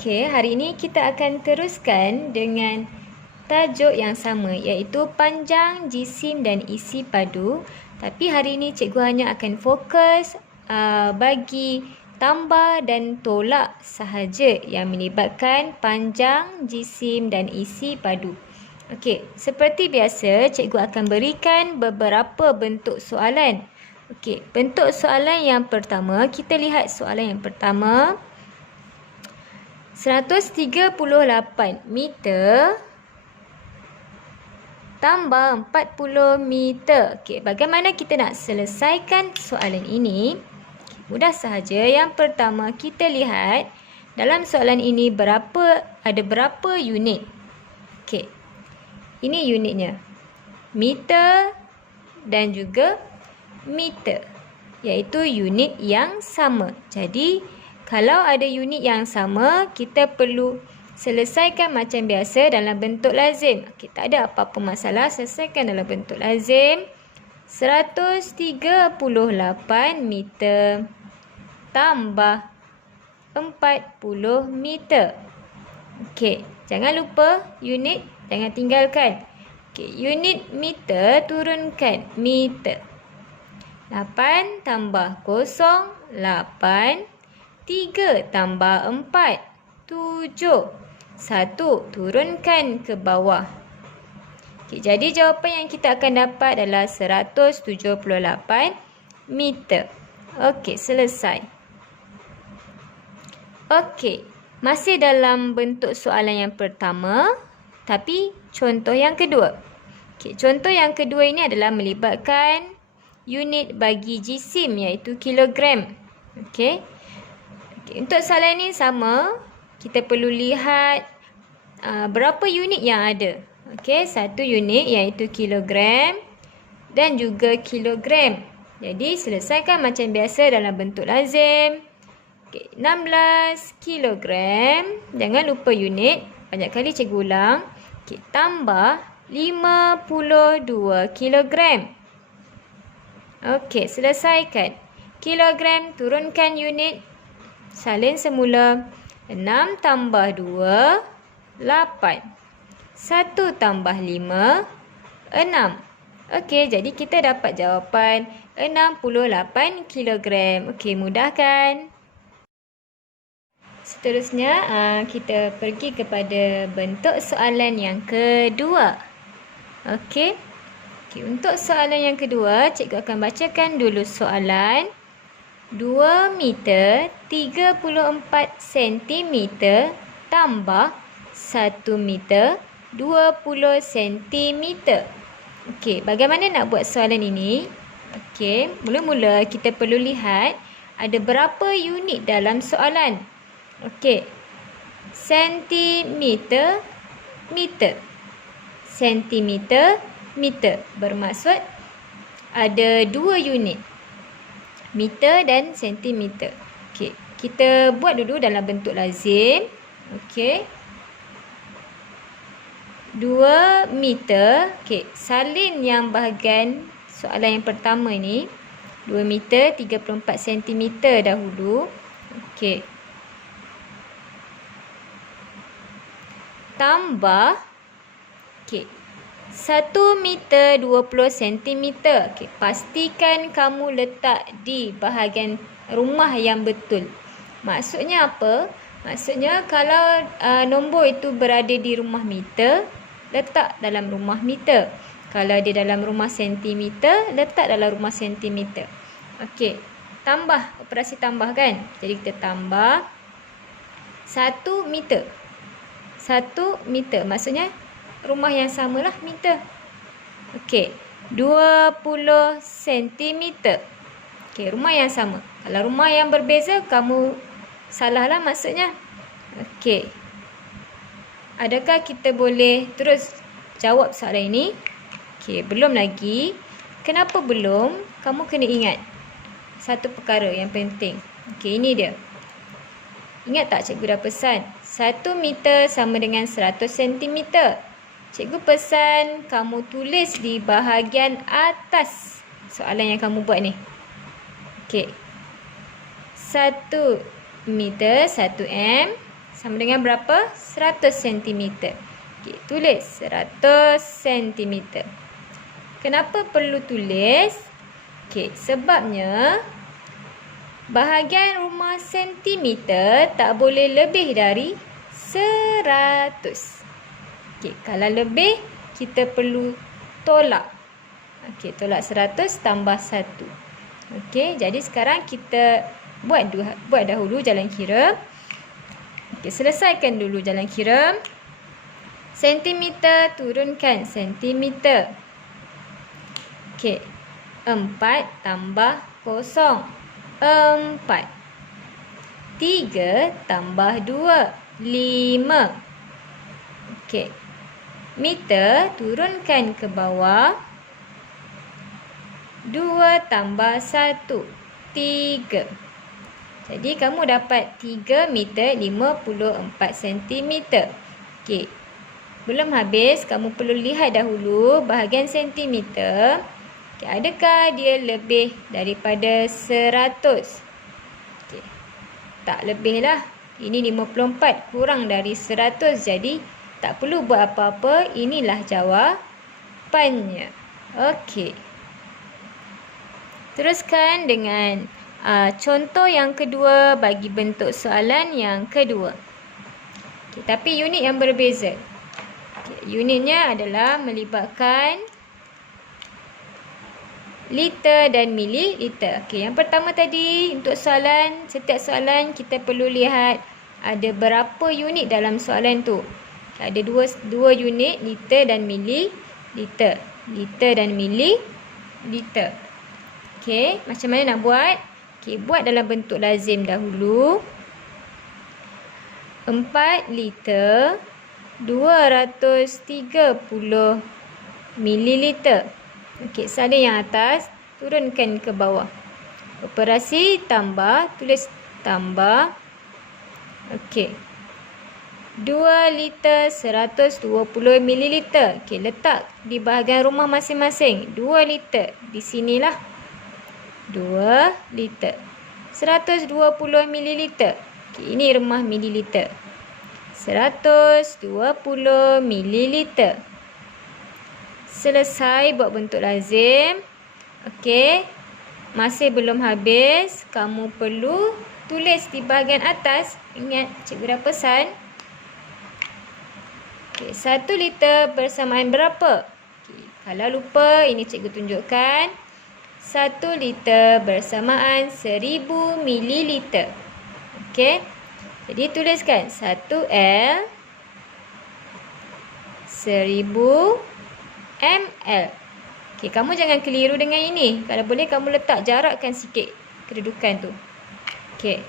Okey, hari ini kita akan teruskan dengan tajuk yang sama iaitu panjang, jisim dan isi padu. Tapi hari ini cikgu hanya akan fokus bagi tambah dan tolak sahaja yang melibatkan panjang, jisim dan isi padu. Okey, seperti biasa cikgu akan berikan beberapa bentuk soalan. Okey, bentuk soalan yang pertama, kita lihat soalan yang pertama. 138 meter tambah 40 meter. Okey, bagaimana kita nak selesaikan soalan ini? Mudah sahaja. Yang pertama, kita lihat dalam soalan ini ada berapa unit. Okey. Ini unitnya. Meter dan juga meter. Iaitu unit yang sama. Jadi, kalau ada unit yang sama, kita perlu selesaikan macam biasa dalam bentuk lazim. Okay, tak ada apa-apa masalah, selesaikan dalam bentuk lazim. 138 meter tambah 40 meter. Okey, jangan lupa unit, jangan tinggalkan. Okey, unit meter turunkan meter. 8 tambah 0, 8. 3 tambah 4, 7. 1 turunkan ke bawah. Okay, jadi jawapan yang kita akan dapat adalah 178 meter. Okey, selesai. Okey, masih dalam bentuk soalan yang pertama, tapi contoh yang kedua. Okey, contoh yang kedua ini adalah melibatkan unit bagi jisim iaitu kilogram. Okey. Untuk soalan ini sama, kita perlu lihat berapa unit yang ada. Okey, satu unit iaitu kilogram dan juga kilogram. Jadi, selesaikan macam biasa dalam bentuk lazim. Okey, 16 kilogram. Jangan lupa unit. Banyak kali cikgu ulang. Okey, tambah 52 kilogram. Okey, selesaikan. Kilogram, turunkan unit. Salin semula. 6 tambah 2, 8. 1 tambah 5, 6. Okey, jadi kita dapat jawapan 68 kilogram. Okey, mudah kan? Seterusnya, kita pergi kepada bentuk soalan yang kedua. Okey. Okey, untuk soalan yang kedua, cikgu akan bacakan dulu soalan. 2 meter 34 cm tambah 1 meter 20 cm. Okey, bagaimana nak buat soalan ini? Okey, mula-mula kita perlu lihat ada berapa unit dalam soalan. Okey, sentimeter, meter. Sentimeter, meter. Bermaksud ada 2 unit. Meter dan sentimeter. Okey, kita buat dulu dalam bentuk lazim. Okey. 2 meter. Okey, salin yang bahagian soalan yang pertama ni. 2 meter 34 sentimeter dahulu. Okey. Tambah. Okey. 1 meter 20 cm. Okay, pastikan kamu letak di bahagian rumah yang betul. Maksudnya apa? Maksudnya kalau nombor itu berada di rumah meter, letak dalam rumah meter. Kalau di dalam rumah sentimeter, letak dalam rumah sentimeter. Okey, tambah, operasi tambah kan? Jadi kita tambah 1 meter. 1 meter, maksudnya rumah yang samalah meter. Okey, 20 cm. Okey, rumah yang sama. Kalau rumah yang berbeza, kamu salahlah maksudnya. Okey. Adakah kita boleh terus jawab soalan ini? Okey, belum lagi. Kenapa belum? Kamu kena ingat satu perkara yang penting. Okey, ini dia. Ingat tak cikgu dah pesan? 1 meter sama dengan 100 cm. Cikgu pesan kamu tulis di bahagian atas soalan yang kamu buat ni. Okey. 1 meter 1 m sama dengan berapa? 100 cm. Okey, tulis 100 cm. Kenapa perlu tulis? Okey, sebabnya bahagian rumah sentimeter tak boleh lebih dari 100. Okey, kalau lebih kita perlu tolak. Okey, tolak 100 tambah 1. Okey, jadi sekarang kita buat dahulu jalan kira. Okey, selesaikan dulu jalan kira. Sentimeter turunkan sentimeter. Okey, 4 tambah 0, 4. 3 tambah 2, 5. Okey, meter turunkan ke bawah. 2 tambah 1, 3. Jadi kamu dapat 3 meter 54 cm. Okey, belum habis, kamu perlu lihat dahulu bahagian sentimeter. Okay, adakah dia lebih daripada 100? Okay, tak lebih lah. Ini 54 kurang dari 100. Jadi tak perlu buat apa-apa. Inilah jawapannya. Okey. Teruskan dengan contoh yang kedua bagi bentuk soalan yang kedua. Okay, tapi unit yang berbeza. Okay, unitnya adalah melibatkan liter dan mililiter. Okey, yang pertama tadi untuk soalan, setiap soalan kita perlu lihat ada berapa unit dalam soalan tu. Ada dua unit, liter dan mililiter. Liter dan mililiter. Okey, macam mana nak buat? Okey, buat dalam bentuk lazim dahulu. 4 liter 230 mililiter. Okey, salin yang atas, turunkan ke bawah. Operasi tambah, tulis tambah. Okey. 2 liter 120 mililiter. Okey, letak di bahagian rumah masing-masing. 2 liter. Di sinilah. 2 liter. 120 mililiter. Okey, ini rumah mililiter. 120 mililiter. Selesai buat bentuk lazim. Okey. Masih belum habis. Kamu perlu tulis di bahagian atas. Ingat, cikgu dah pesan. Okey, 1 liter bersamaan berapa? Okey, kalau lupa, ini cikgu tunjukkan. 1 liter bersamaan 1000 mililiter. Okey. Jadi tuliskan 1L 1000 ml. Okey, kamu jangan keliru dengan ini. Kalau boleh kamu letak jarakkan sikit kedudukan tu. Okey.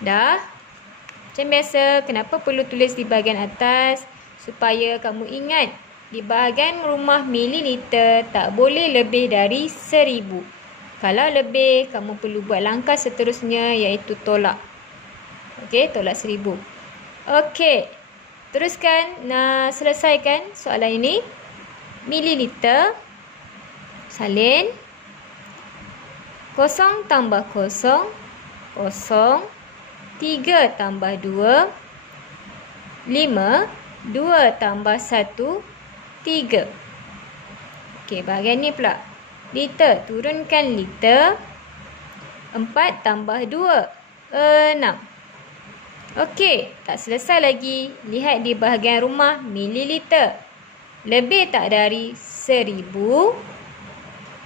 Dah. Macam biasa, kenapa perlu tulis di bahagian atas? Supaya kamu ingat, di bahagian rumah mililiter tak boleh lebih dari 1000. Kalau lebih, kamu perlu buat langkah seterusnya iaitu tolak. Okey, tolak 1000. Okey. Teruskan, selesaikan soalan ini. Mililiter, salin, 0 tambah 0, 0, 3 tambah 2, 5, 2 tambah 1, 3. Okey, bahagian ni pula. Liter, turunkan liter, 4 tambah 2, 6. Okey, tak selesai lagi. Lihat di bahagian rumah mililiter. Lebih tak dari 1000?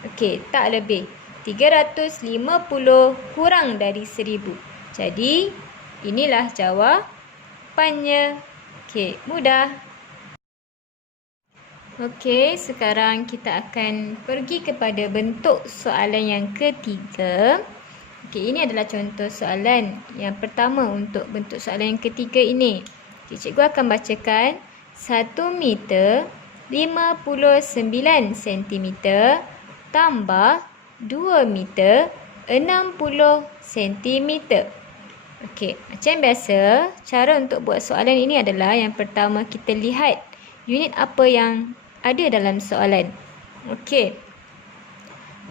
Okey, tak lebih. 350 kurang dari 1000. Jadi, inilah jawapannya. Okey, mudah. Okey, sekarang kita akan pergi kepada bentuk soalan yang ketiga. Okey, ini adalah contoh soalan yang pertama untuk bentuk soalan yang ketiga ini. Okay, cikgu akan bacakan 1 meter 59 cm tambah 2 meter 60 cm. Okey, macam biasa, cara untuk buat soalan ini adalah yang pertama kita lihat unit apa yang ada dalam soalan. Okey.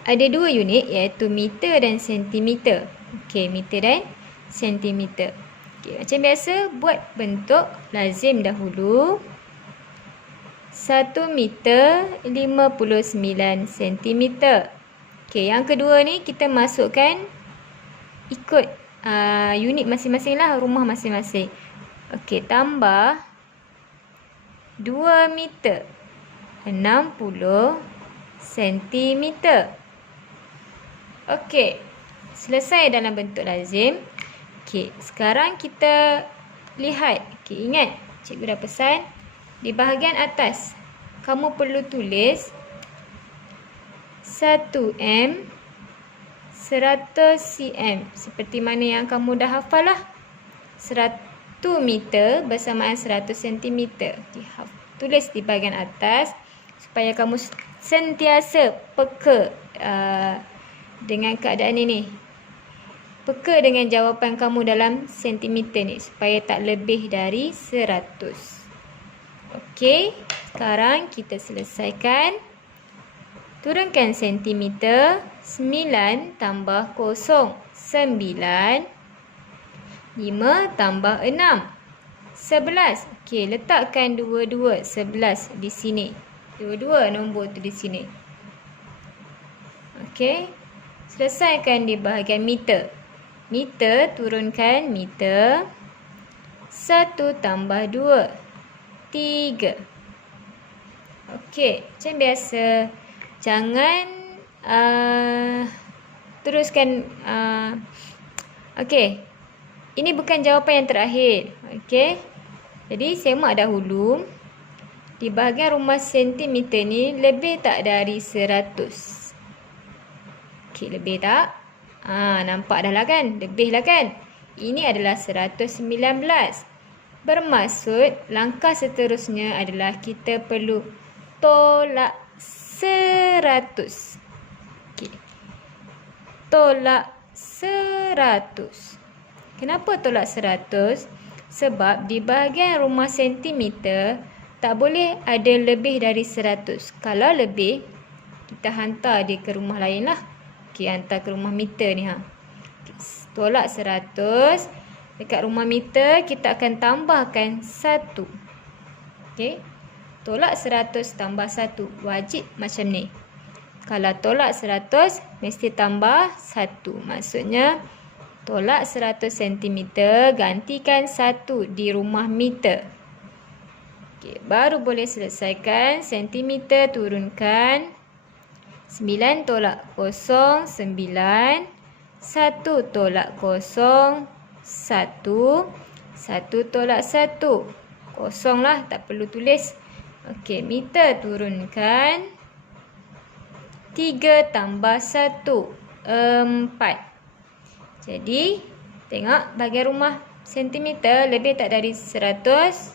Ada dua unit iaitu meter dan sentimeter. Okey, meter dan sentimeter. Okey, macam biasa buat bentuk lazim dahulu. 1 meter 59 sentimeter. Okey, yang kedua ni kita masukkan ikut unit masing-masing lah, rumah masing-masing. Okey, tambah 2 meter 60 sentimeter. Okey, selesai dalam bentuk lazim. Okey, sekarang kita lihat. Okey, ingat cikgu dah pesan di bahagian atas kamu perlu tulis 1M 100 cm seperti mana yang kamu dah hafal lah. 100 meter bersamaan 100 cm. Okay, tulis di bahagian atas supaya kamu sentiasa peka dengan keadaan ini. Peka dengan jawapan kamu dalam sentimeter ni supaya tak lebih dari 100. Okey, sekarang kita selesaikan. Turunkan sentimeter. 9 tambah 0 9. 5 tambah 6 11. Okey, letakkan dua-dua 11 di sini. Dua-dua nombor tu di sini. Okey, selesaikan di bahagian meter. Meter, turunkan meter. 1 tambah 2 3. Okey, macam biasa. Jangan teruskan. Okey, ini bukan jawapan yang terakhir. Okey, jadi semak dahulu. Di bahagian rumah sentimeter ni lebih tak dari 100. Okey, lebih tak? Nampak dah lah kan? Lebih lah kan? Ini adalah 119. Bermaksud langkah seterusnya adalah kita perlu tolak 100. Okey. Tolak 100. Kenapa tolak 100? Sebab di bahagian rumah sentimeter tak boleh ada lebih dari 100. Kalau lebih, kita hantar dia ke rumah lain lah. Okey, hantar ke rumah meter ni. Tolak 100. Dekat rumah meter, kita akan tambahkan 1. Okey. Tolak 100 tambah 1. Wajib macam ni. Kalau tolak 100, mesti tambah 1. Maksudnya, tolak 100 cm, gantikan 1 di rumah meter. Okey, baru boleh selesaikan. Sentimeter turunkan. 9 tolak 0, 9. 1 tolak 0, 1. 1 tolak 1. Kosong lah, tak perlu tulis. Okey, meter turunkan. 3 tambah 1, 4. Jadi, tengok bahagian rumah sentimeter lebih tak dari 100?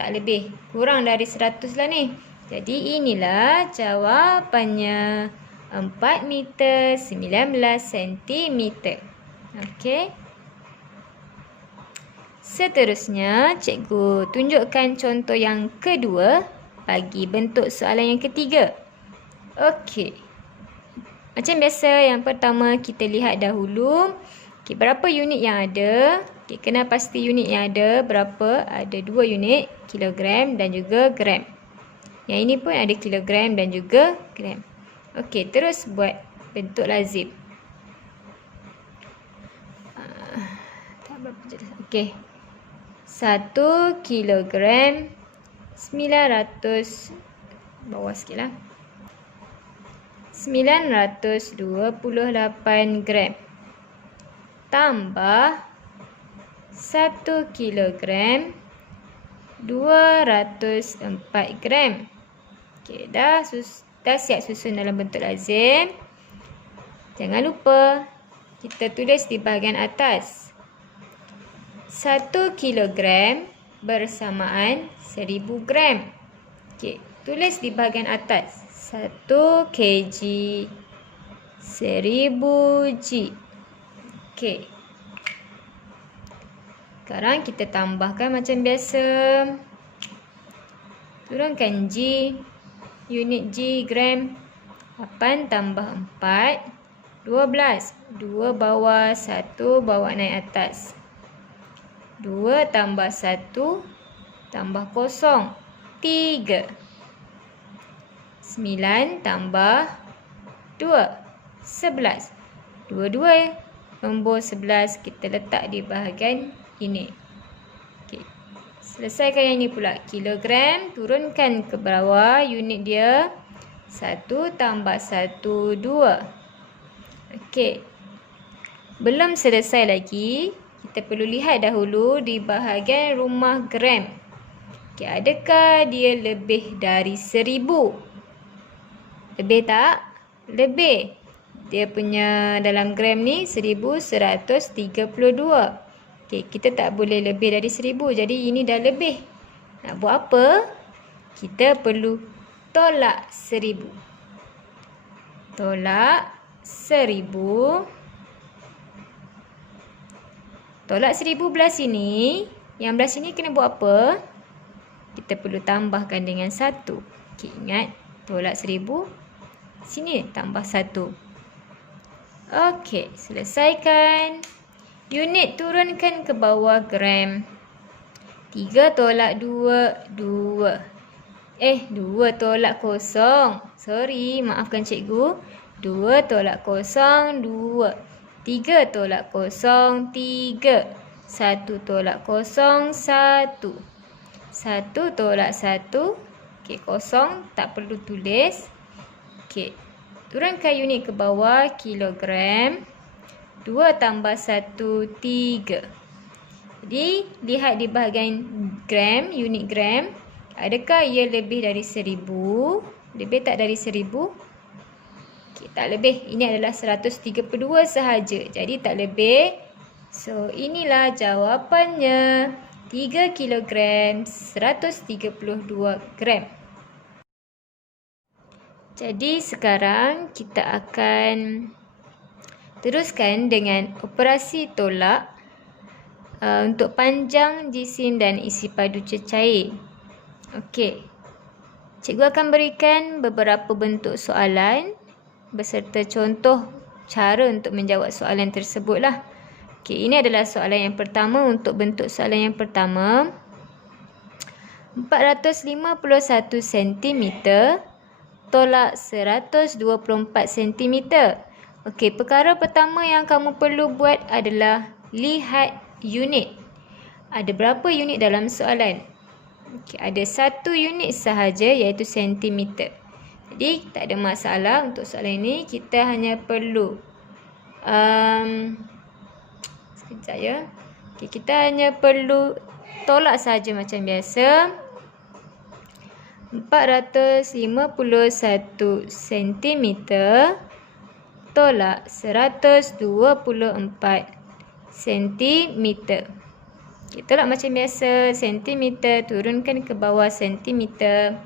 Tak lebih, kurang dari 100 lah ni. Jadi, inilah jawapannya. 4 meter 19 sentimeter. Okey. Seterusnya, cikgu tunjukkan contoh yang kedua bagi bentuk soalan yang ketiga. Okey. Macam biasa, yang pertama kita lihat dahulu. Okey, berapa unit yang ada? Okey, kena pasti unit yang ada berapa? Ada 2 unit, kilogram dan juga gram. Yang ini pun ada kilogram dan juga gram. Okey, terus buat bentuk lazim. Okey. 1 kilogram 900, bawah sikit lah, 928 gram tambah 1 kilogram 204 gram. Okey, dah siap susun dalam bentuk lazim. Jangan lupa kita tulis di bahagian atas. 1 kilogram bersamaan 1000 gram. Okey, tulis di bahagian atas. 1 kg 1000 G. Okey. Sekarang kita tambahkan macam biasa. Turunkan G. Unit G, gram. 8 tambah 4, 12. 2 bawah, 1 bawa naik atas. 2 tambah 1 tambah 0. 3. 9 tambah 2. 11. Dua-dua nombor 11 kita letak di bahagian ini. Okey. Selesaikan yang ini pula. Kilogram, turunkan ke bawah unit dia. 1 tambah 1, 2. Okey. Belum selesai lagi. Kita perlu lihat dahulu di bahagian rumah gram. Okey, adakah dia lebih dari 1000? Lebih tak? Lebih. Dia punya dalam gram ni 1132. Okey, kita tak boleh lebih dari 1000. Jadi ini dah lebih. Nak buat apa? Kita perlu tolak 1000. Tolak 1000. Tolak 1000 belah sini. Yang belah sini kena buat apa? Kita perlu tambahkan dengan 1. Okey, ingat. Tolak 1000. Sini tambah 1. Okey, selesaikan. Unit turunkan ke bawah gram. 3 tolak 2, 2. 2 tolak 0. Sorry, maafkan cikgu. 2 tolak 0, 2. 3 tolak 0, 3. 1 tolak 0, 1. 1 tolak 1. Okey, 0 tak perlu tulis. Okey, turunkan unit ke bawah, kilogram. 2 tambah 1, 3. Jadi, lihat di bahagian gram, unit gram. Adakah ia lebih dari 1000? Lebih tak dari 1000? Okey, tak lebih. Ini adalah 132 sahaja. Jadi, tak lebih. So, inilah jawapannya. 3 kilogram, 132 gram. Jadi, sekarang kita akan teruskan dengan operasi tolak untuk panjang jisim dan isi padu cecair. Okey. Cikgu akan berikan beberapa bentuk soalan beserta contoh cara untuk menjawab soalan tersebutlah. Okey, ini adalah soalan yang pertama. Untuk bentuk soalan yang pertama, 451 cm tolak 124 cm. Okey, perkara pertama yang kamu perlu buat adalah lihat unit. Ada berapa unit dalam soalan? Okey, ada 1 unit sahaja, iaitu sentimeter. Jadi, tak ada masalah untuk soalan ini. Kita hanya perlu sekejap ya. Okey, kita hanya perlu tolak saja macam biasa. 451 cm tolak 124 cm. Okay, tolak macam biasa. Sentimeter turunkan ke bawah sentimeter.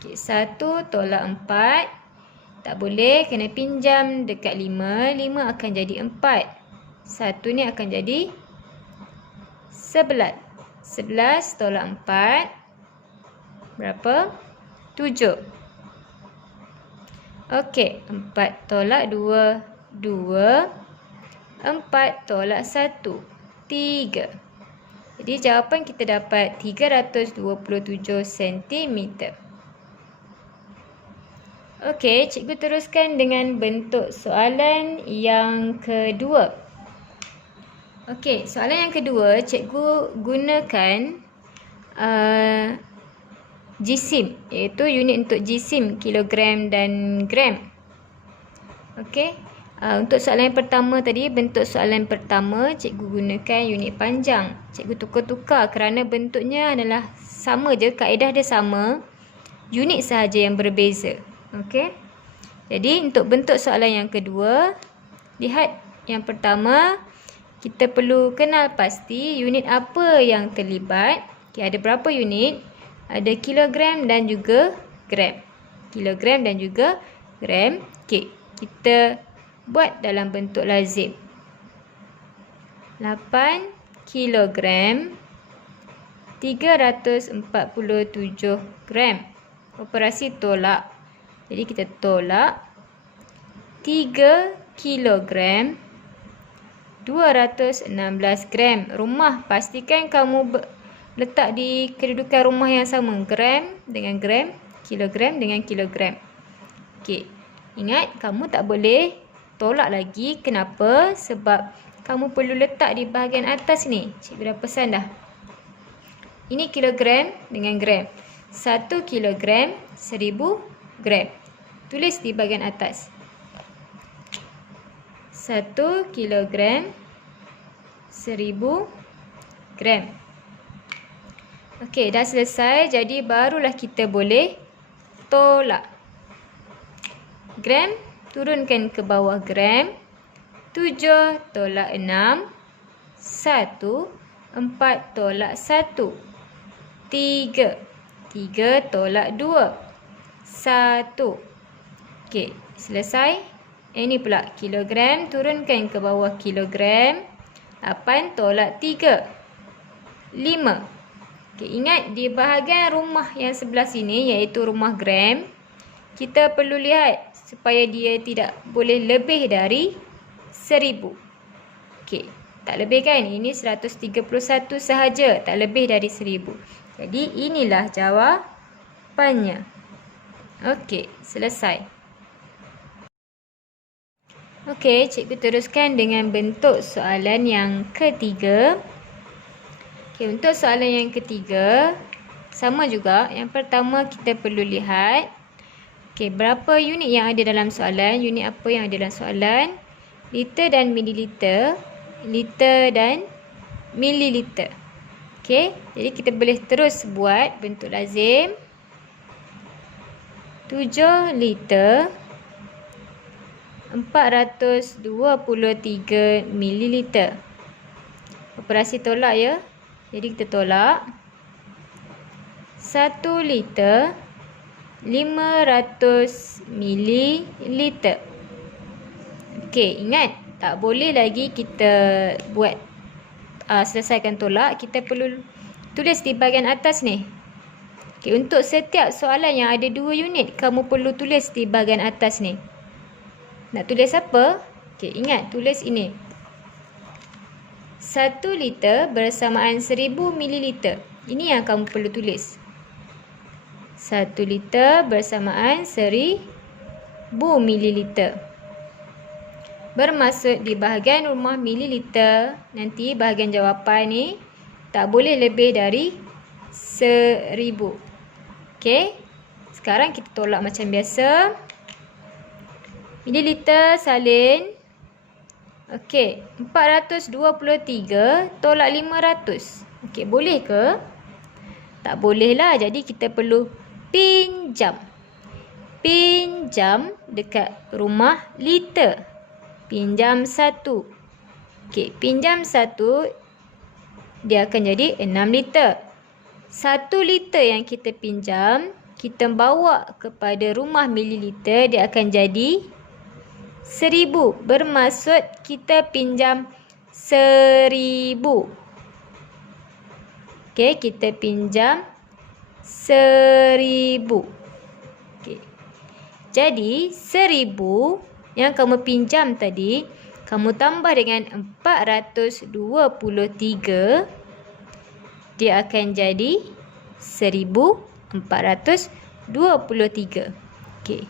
Okay, 1 tolak 4. Tak boleh, kena pinjam dekat 5. 5 akan jadi 4. 1 ni akan jadi 11. 11 tolak 4. Berapa? 7. Okey, 4 tolak 2, 2. 4 tolak 1, 3. Jadi jawapan kita dapat 327 cm. Okey, cikgu teruskan dengan bentuk soalan yang kedua. Okey, soalan yang kedua, cikgu gunakan jisim, iaitu unit untuk jisim, kilogram dan gram. Okey, untuk soalan yang pertama tadi, bentuk soalan pertama, cikgu gunakan unit panjang. Cikgu tukar-tukar kerana bentuknya adalah sama je, kaedah dia sama, unit sahaja yang berbeza. Okey, jadi untuk bentuk soalan yang kedua, lihat yang pertama, kita perlu kenal pasti unit apa yang terlibat. Okey, ada berapa unit? Ada kilogram dan juga gram. Kilogram dan juga gram. Okey, kita buat dalam bentuk lazim. 8 kilogram 347 gram. Operasi tolak. Jadi kita tolak 3 kilogram 216 gram. Rumah, pastikan kamu letak di kedudukan rumah yang sama. Gram dengan gram, kilogram dengan kilogram. Okey. Ingat, kamu tak boleh tolak lagi. Kenapa? Sebab kamu perlu letak di bahagian atas ni. Cikgu dah pesan dah. Ini kilogram dengan gram. 1 kilogram, 1000 gram. Tulis di bahagian atas. 1 kilogram, 1000 gram. Okey, dah selesai. Jadi barulah kita boleh tolak. Gram, turunkan ke bawah gram. 7 tolak 6. 1. 4 tolak 1. 3. 3 tolak 2. 1. Okey, selesai. Ini pula kilogram, turunkan ke bawah kilogram. 8 tolak 3. 5. Okay, ingat di bahagian rumah yang sebelah sini iaitu rumah gram, kita perlu lihat supaya dia tidak boleh lebih dari 1000. Okey, tak lebih kan? Ini 131 sahaja, tak lebih dari 1000. Jadi inilah jawapannya. Okey, selesai. Okey, cikgu teruskan dengan bentuk soalan yang ketiga. Okey, untuk soalan yang ketiga, sama juga. Yang pertama kita perlu lihat, okey, berapa unit yang ada dalam soalan, unit apa yang ada dalam soalan, liter dan mililiter, liter dan mililiter. Okey, jadi kita boleh terus buat bentuk lazim. 7 liter, 423 mililiter. Operasi tolak ya. Jadi kita tolak. 1 liter, 500 mililiter. Okey, ingat, tak boleh lagi kita buat selesaikan tolak. Kita perlu tulis di bahagian atas ni. Okey, untuk setiap soalan yang ada 2 unit, kamu perlu tulis di bahagian atas ni. Nak tulis apa? Okey, ingat, tulis ini. 1 liter bersamaan 1000 mililiter. Ini yang kamu perlu tulis. 1 liter bersamaan 1000 mililiter. Bermaksud di bahagian rumah mililiter, nanti bahagian jawapan ni tak boleh lebih dari 1000. Okey. Sekarang kita tolak macam biasa. Mililiter salin. Okey, 423 tolak 500. Okey, boleh ke? Tak boleh lah. Jadi kita perlu pinjam. Pinjam dekat rumah liter. Pinjam 1. Okey, pinjam 1, dia akan jadi 6 liter. 1 liter yang kita pinjam, kita bawa kepada rumah mililiter, dia akan jadi 1000. Bermaksud kita pinjam 1000. Okey, kita pinjam 1000. Okey. Jadi 1000 yang kamu pinjam tadi, kamu tambah dengan 423, dia akan jadi 1423. Okey.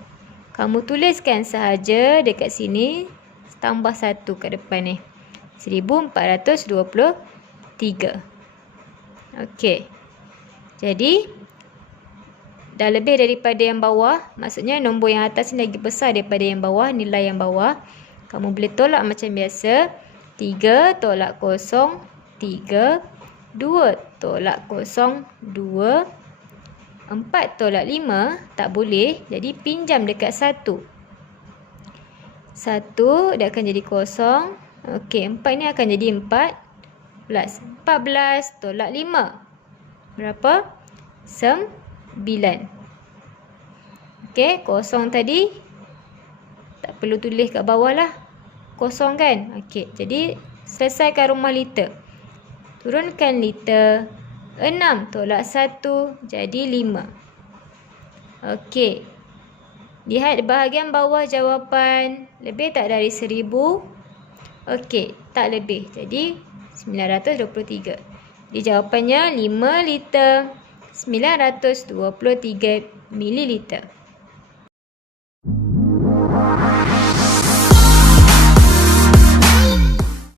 Kamu tuliskan sahaja dekat sini, tambah 1 kat depan ni. 1423. Okey. Jadi dah lebih daripada yang bawah. Maksudnya nombor yang atas ni lagi besar daripada yang bawah. Nilai yang bawah. Kamu boleh tolak macam biasa. 3 tolak 0, 3. 2 tolak 0, 2. 4 tolak 5 tak boleh. Jadi pinjam dekat 1. 1 dia akan jadi 0. Okey, 4 ni akan jadi 14. 14 tolak 5. Berapa? 9. Okey, 0 tadi tak perlu tulis kat bawah lah. 0 kan? Okey, jadi selesaikan rumah liter. Turunkan liter. 6 tolak 1 jadi 5. Okey. Lihat bahagian bawah jawapan. Lebih tak dari 1000? Okey, tak lebih. Jadi 923. Jadi jawapannya 5 liter 923 mililiter.